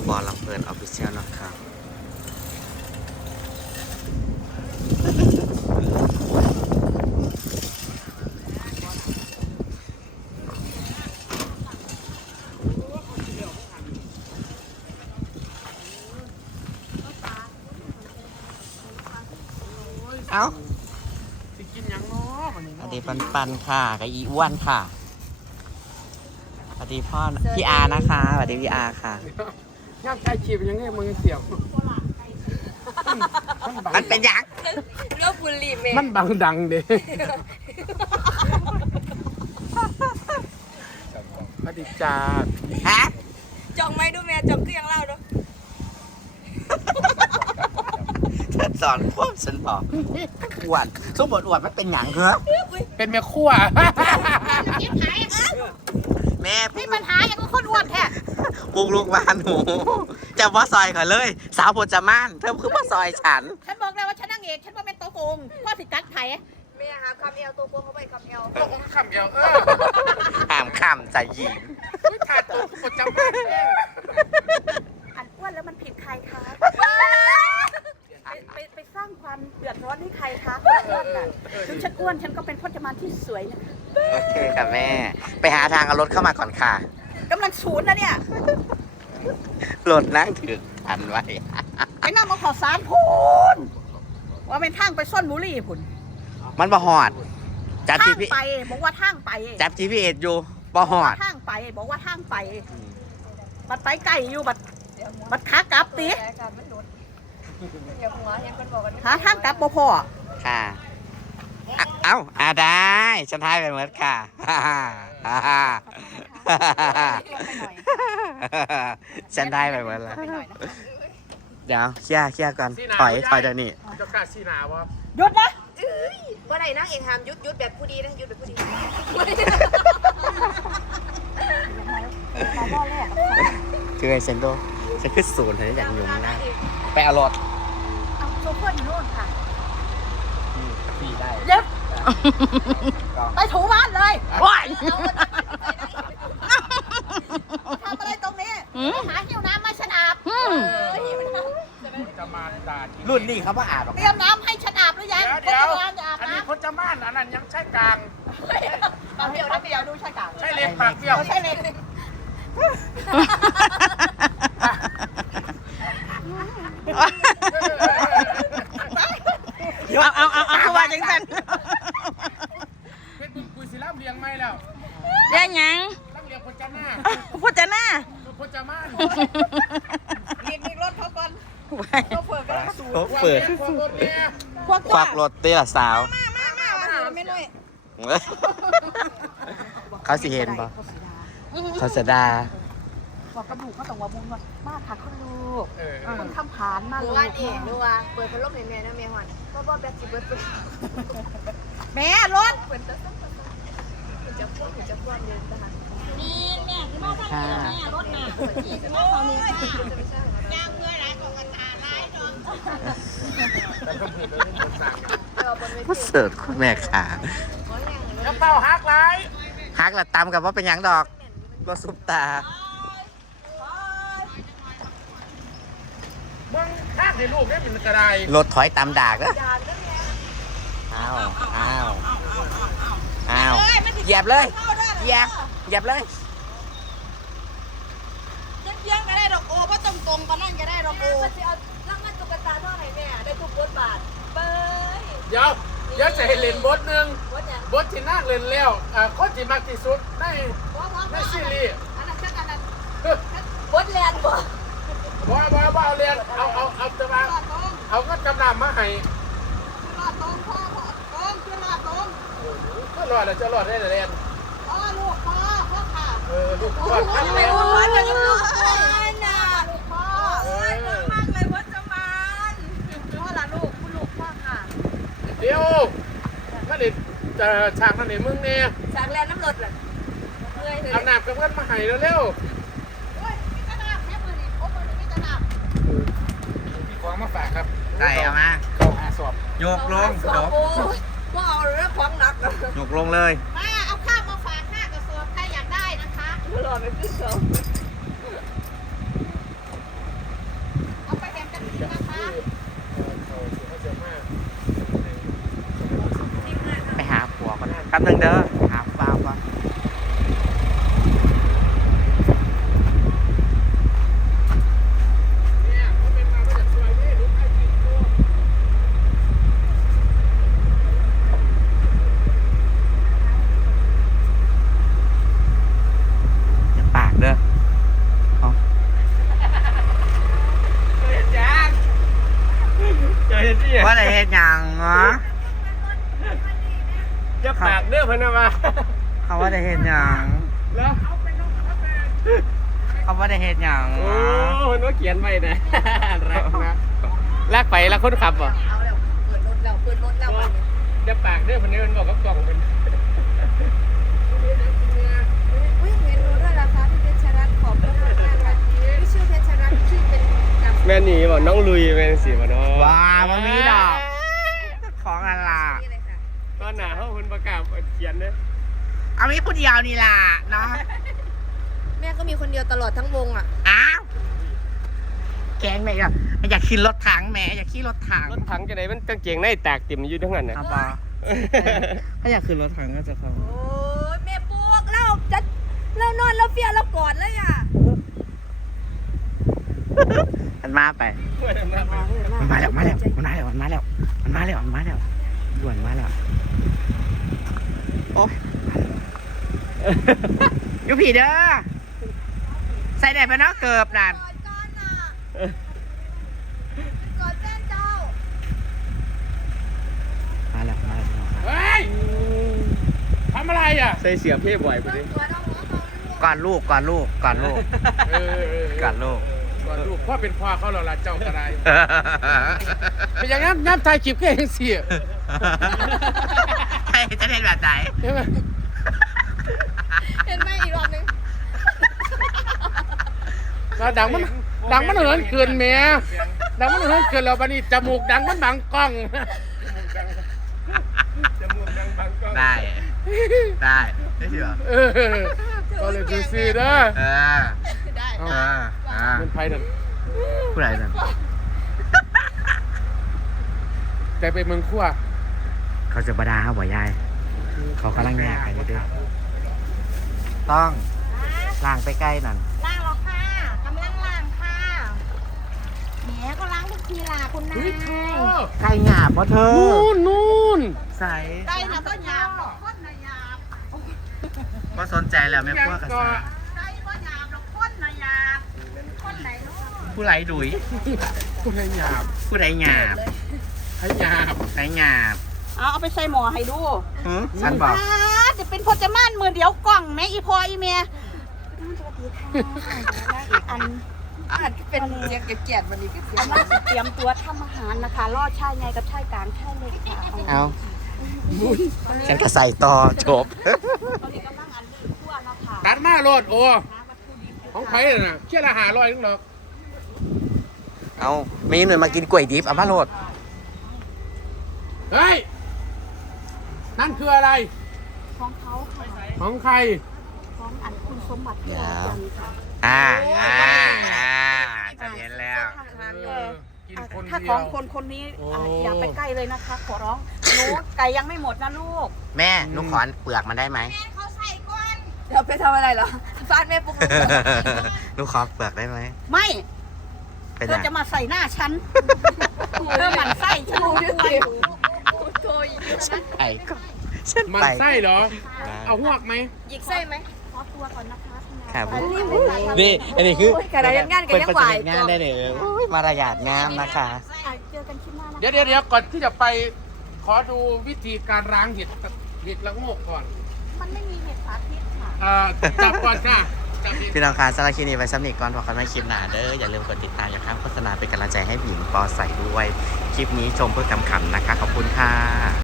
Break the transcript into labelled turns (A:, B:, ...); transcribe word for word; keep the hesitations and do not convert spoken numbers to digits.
A: บอลลำเพลินออฟฟิเชียลนะครับเอ้า
B: สิกินยังเนาะวันนี้
A: สวัสดีปันปันค่ะกับอีอ้วนค่ะสวัสดีพ่อพี่อาร์นะคะสวัสดีพี่อาร์ค่ะ
B: ย่างไก่ฉีบยังไงมึงเสียว
A: มันเป็นยักษ์
C: เลือกบุหรี่เมย์
B: มันบังดังเด้พอดีจ้า
A: ฮะ
C: จองไหมดูแม่จองคือยังเล่าดู
A: เธอสอนพวกฉันบอกอ้วนสมบูรณ์อ้วนมันเป็นหยังเหรอ
B: เป็นแม่ขั้ว
A: แม่
C: มีปัญหาอย่างก็คนอ้วนแท้
A: ปลุกลูกบ้านหนูจะว่าซอยเขาเลย สาวโพจามานเธอคือว่าซอยฉัน
C: ฉันบอกแล้วว่าฉันนั่งเอกฉันว่าเป็นตัวโกงพ่อสิกัดไผ่แม่ครับคำเอลตัวโกงเขาไปคำเอล
B: ตัวคำเดียวเออ
A: ห้ามคำใจหญิง
B: ขาดตัวปวดจำเป็น
C: อันอ้วนแล้วมันผิดใครคะไปไปไปสร้างความเดือดร้อนให้ใครคะอ้วนน่ะถึงฉันอ้วนฉันก็เป็นพจมานที่สวยนะ
A: โอเคค่ะแม่ ไปหาทางเอารถเข้ามาก่อนค่ะ
C: กำลังศูนย์นะเนี่ย
A: รถนั่งถึงอันไว้
C: ไปนั่งมาขอสารพูนว่าเป็นทางไปส้นบุรีพุ่น
A: มันบ่หอด จับ
C: ทา
A: จี
C: ง
A: พี
C: ไปบอกว่าทางไป
A: จับจีพีเอสอยู่บ่หอด
C: ทางไปบอกว่าทางไปบัดไปไกลอยู่บัดบัดขากลับตีหาทางกลับบ่พอ
A: ค่ะอ่ะเอ้าอ่าได้ฉันทายไปเหมือนค่ะ ฉันได้ไปเหมือนแล้วเดี๋ยวเคลียร์เคลียร์ก่อนถอยถอยเดี๋ยวนี้
B: เจ้ากาซีนาวะ
C: หยุดนะ
D: ว่าไรนะเองหามยุดยุดแบบผู้ดีนะยุดแบบผู้ดี
A: คือไอเซนโดฉันคือศูนย์เลยอย่างอยู่ข้างหน้าไปเอารถ
C: เอาโชเฟอร์อยู่โน่นค่ะ
A: ฟรีได้
C: เย็บไปถูบ้านเลยว้ายทำอะไรตรงนี้หาหิวน้ำมาฉันอาบ
B: จะมาด่า
A: รุ่นนี้เขาว่าอาบหรอก
C: เตรียมน้ำให้ฉันอาบหรือยัง
B: เดี๋ยว
C: คน
B: เดี๋ยว
C: จะอาบจะอาบ
B: อันนี้
C: น้ำ
B: พจมานอันนั้นยังใช่กลาง
C: ตอนเดียวนะเดียวดูใช่กลาง
B: ใช่เล็กปากเปรี้ยว
C: ใช่เลย
A: เอาเอาเอาเอาคือว่าจังสัน
B: เป็นบุญกุยศิลป์เลี้ยงไม่แล้ว
A: เรื่องยัง
B: ตั้งเลี้ยงพจนา
A: พูดจะหน้า
B: พจมาน
C: เรียกรถเขาก่อนโชเฟอร์ก็ต้องสูง
A: เขาเปิด
B: ความรถเนี่ย
C: พวก
A: ควักรถตีละสาว
C: มามามาไม่น้อย
A: เขาสิเห็นปะเขาจะด่า
C: บอกกระดูกเขาต้องว่าบุญว่ามาค่ะคุณลูก
B: เออ
C: คนทำผ่านมา
D: ดู
C: ลู
D: ว่าก เองดูว่าเปิดพัดลมให้แม่นะแม่หอนเพราะว่าแบบสิเบิดเปิด
C: แม่รถ
D: เปิดจะจะพ่วงจะพ่วงเดินนะคะ
A: ค่ะ ผู้เสิร์ฟคุณแม่ขา
B: กระเป๋าฮักไร
A: ฮักละตำกับว่าเป็นหยังดอกรถซุปตา
B: มึงฮักในลูกได้เป็นกระได
A: รถถอยตำดากเด้ออ้าวอ้าวอ้าวเหยียบเลยเหยียบเหยียบเลย
C: เยี่ยงก็ได้ดอกโอ้เพราะตรงตรงก็นั่นก็ได้ดอกโอ้
D: จะเอาลักมันตุ๊กตาเท่าไหร่แม่ได้ทุกบทบาทเปิด
B: เดี๋ยวเดี๋ยวจะให้เล่นบทหนึ่ง
D: บทยัง
B: บทที่น่าเล่นแล้วอ่าคนที่มากที่สุดในในซีรีส์
D: อันนั้นอันนั้นบทแลนบ่
B: ว่าว่าว่าเอาเรียนเอาเอาเอาจะมาเอาก็จำนำมาให้
C: ลาดตรงพ่อพ่อตรงคือลาดตรง
B: ก็รอดแล้วจะรอดได้เลยเรียน
C: พ่อลูกพ่อพ่อค่ะ
B: เออลูกรอดทั้ง
C: ไม่
B: แล้ว
C: รู้ว่าจะลูกพ่อน่ะลูกพ่อ
B: เออ
C: มากเลยวัดจมานพ่อละลูกคุณลูกพ่อค่ะ
B: เดี๋ยวนั่นเด็จะฉากนั่นเด็มึงเนี่ย
D: จากแลนน้ำรถเลยเมื่อยเลย
B: เอาน้ำกับเพื่อนมาให้เร็ว
C: โอ้ยมีตะนาบแค่มือนี่โอ้มือนี่มีตะนาบ
B: ๆมีของมาฝากครับ
A: ใส่เอามา
B: เข้าหาสอบ
A: โยกลง
D: โอ้โหว่าเอาเรื่องของหนักนะ
A: โยกลงเลย
C: มาเอาข้าวมาฝากห้ากระสอบใครอยากได้นะคะ
D: หล่อไม่ขึ้นเขา
A: บหนึ่งเด้อหาฟ้าก่อนอย่าปากเด้อเอา
B: จะเห็นที่
A: ว่าได้เฮ็ดหยังเนาะ
B: จะปากเด้อพนมา
A: เขาว่าได้เฮ็ดหยัง
B: แล้ว
A: เขาว่าได้เฮ็ดหยัง
B: โอ้มันว่าเขียนไว้นะรักนะรักไปรักคนขับป่ะ
D: เอาแล้วเปิดรถแล้วเปิดรถแล้ววันนี้
B: จะปากเด้อพนนี้มันบอกกับกล่องเป็น
D: อุ้ยเห็นรู้ด้วยราคาพี่เพชรรัตน์ขอบคุณมากค่ะพี่ชื่อเพชรรัตน์ชื่อเป็นนามสกุล
B: แม่หนีบอกน้องลุยแม่สีบ่เนาะ
A: ว้ามันมีดอกของอะไรล่ะ
D: นี่เลยค่ะ
B: ตอนหนาเขาคนประกาศเขียนเนี่ย
A: เอามีผู้เดียวนี่ล่ะเนาะ
D: แม่ก็มีคนเดียวตลอดทั้งวงอ่ะ
A: อ้าวแกงแม่ก็อยากขี่รถถังแม่อยากขี่รถถัง
B: รถถังจะไหนมันกางเกงในแตกติ่มอยู่ทั้งนั้นนะ
A: เอาปะถ้าอยากขึ้นรถถังก็จะเข้า
D: โอ้ยแม่ปวกเราจะเรานอนเราเฟียเรากอดเลยอ่ะ
A: มันมาไป มันมาแล้วมาแล้วมันมาแล้วมันมาแล้วมันมาแล้วมันมาแล้วด่วนมาแล้วโอ้ยอยู่ผีเด้อใส่ได้ปะเนาะเกือบนั่น
D: กอดก้อนอ่ะกอดแฟนเจ้า
A: มาแล้วมาแล้ว
B: เฮ้ยทำอะไรอ่ะใส่เสียเพ่บ่อยไปดิ
D: ตัวน้องหัวเขาลูก
A: ก่อนลูกก่อนลูกก่อนลูก
B: เออ
A: ก่อนลูก
B: ก่อนลูกพ่อเป็นพ่อเขาเราละเจ้ากระไรเป็นอย่างนั้นน้ำไทยจิบก็เองเสีย
A: ใช่จะเล่นแบบไหน
B: ใช่ไหม
D: เห็นไหมอีกรอบนึง
B: ดังมันดังมันเหมือนเกินเมียดังมันเหมือนเกินเราบันนี้จมูกดังมันบังกล้องจมูกดังบังกล้อง
A: ได้ได้ได้สิเหรอ
B: เออก็เลยดูซีเด้อ
A: เออ
D: ได้
A: เอออ่า
B: เป็นไพ่นั่น
A: ผู้ใดนั่น
B: แต่ไปเมืองขั้ว
A: เขาจะบดาเขาบ่ยายเขากำลังแยกกันอยู่ด้วยต้องล่างไปใกล้นั่น
D: ล้างหรอค่ะกำลังล้างค่ะแหมก็ล้างทุกทีล่ะคุณนาย
A: ใกล้หยาบเพราะเธอ
B: นู่นนู่น
A: ใส่
D: ได้นะก็หยาบหรอกคนนะหยาบ
A: ก็สนใจแล้วไม่พวกกับสา
D: ได้ก็หยาบหรอกคนนะหยาบคนไหนเนาะ
A: ผู้ไรดุย
B: ผู้ให้หยาบ
A: ผู้ใดหยาบ
B: ให้หยาบ
A: ใครหยาบ
C: เอาเอาไปใส่หมอให้ดู
A: หือฉันบอก
C: อ่าจะเป็นพจมานมือเดียวกล่องแม่อีพออีเมียสวัสดีค่ะอีกอัน
D: อาจจะเป็นเสียงเกียดๆวันนี้ก็เสีย
C: อั
D: ง
C: นนั้นเตรียมตัวทำอาหารนะคะล่อดชายในกับชายกลางชายเล็กค่ะ
A: เอาฉันก็ใส่ต่อจบ
C: ตอนนี้กำลังอันนี้คั่วนะคะ
B: ตัดมาโลดโอ้
C: วัตถุดิบ
B: ของไผ่น่ะเชี่ยละหาร้อยนึงหรอก
A: เอามีหน่วยมากินกล้วยดิบเอามาโหลด
B: เฮ้ยนั่นคืออะไร
C: ของเขาค่ะ
B: ของใคร
C: ของอันคุณสมบัติที่เราจันค่ะ
A: อ่าอ่าอ่าจะเห็นแล้ว
B: เออกินคน
C: ถ้า
B: เดี
C: ข
B: ย
C: อ
B: ว
C: งคนคนนี้
B: โอ้
C: อ่ะอย่าไปใกล้เลยนะคะ ขอร้องหนูไก่ยังไม่หมดนะลูก
A: แม่หนุขอนเปลือกมันได้ไหม
D: เขาใส่ก้อนเดี๋ยวไปทำอะไรเหรอฟาดแม่ปุ๊ก
A: หนุขอเปลือกได้ไหม
C: ไม่
A: เป็น
C: เธ
A: ไง
C: อจะมาใส่หน้าฉันเธอหมันไส้ฉันรู้ด้วย
D: โทย
A: ฉันไปก่อนฉัน
B: มัน
A: ไป
B: ไส้เหรอ เอาหวกไหม
D: หยิกไส้ไหม
C: ขอตัวก่อนนะคะคุณนาย
A: ครับ
C: อันนี้เป็นอะไร
A: นี่อันนี้คือ
D: โอ้ยกระไรงานกันยังไหว
A: เป็นประจำงานได้เลยโอ้ยมารยาทงามนะคะ
C: อ่ะเจอกันคลิปหน้านะคะ
B: เดี๋ยวเดี๋ยวเดี๋ยวก่อนที่จะไปขอดูวิธีการล้างเห็ดเห็ดละโงกก่อน
C: มันไม่มีเห็ดสาธิตค่ะ
B: เอ่อจับก่อนค่ะจับเห็ด
A: พี่น้องคะสารบคลิปนี้ไว้สำนึกก่อนพอกันไม่คลิปหนาเด้ออย่าลืมกดติดตามอย่าข้ามโฆษณาเป็นกำลังใจให้หญิงปอใส่ด้วย คลิปนี้ชมเพื่อกำขำนะคะ ขอบคุณค่ะ